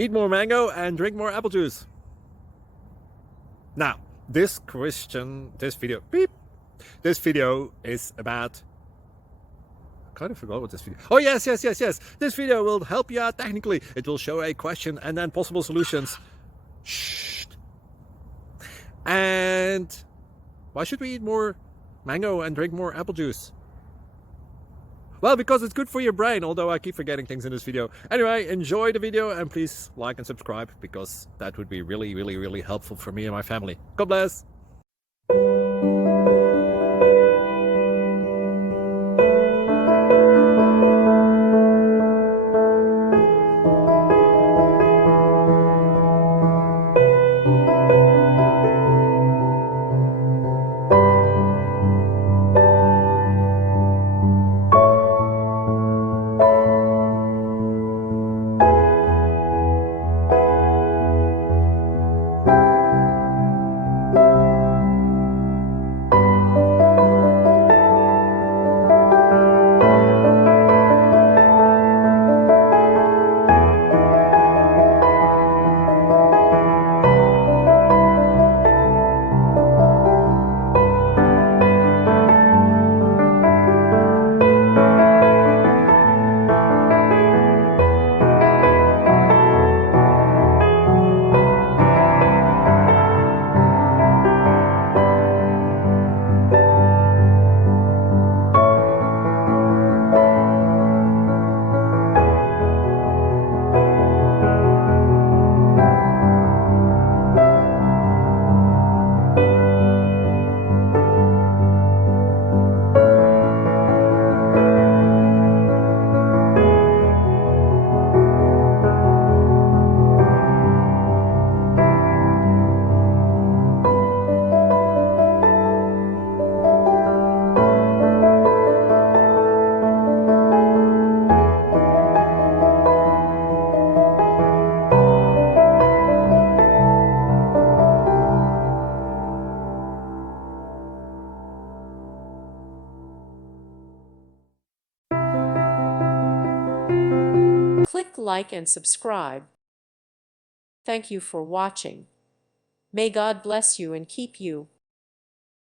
Eat more mango and drink more apple juice. Now, this video is about, I kind of forgot what this video. Oh, yes. This video will help you out technically. It will show a question and then possible solutions. Shh. And why should we eat more mango and drink more apple juice? Well, because it's good for your brain, although I keep forgetting things in this video. Anyway, enjoy the video and please like and subscribe, because that would be really helpful for me and my family. God bless! Click like and subscribe. Thank you for watching. May God bless you and keep you.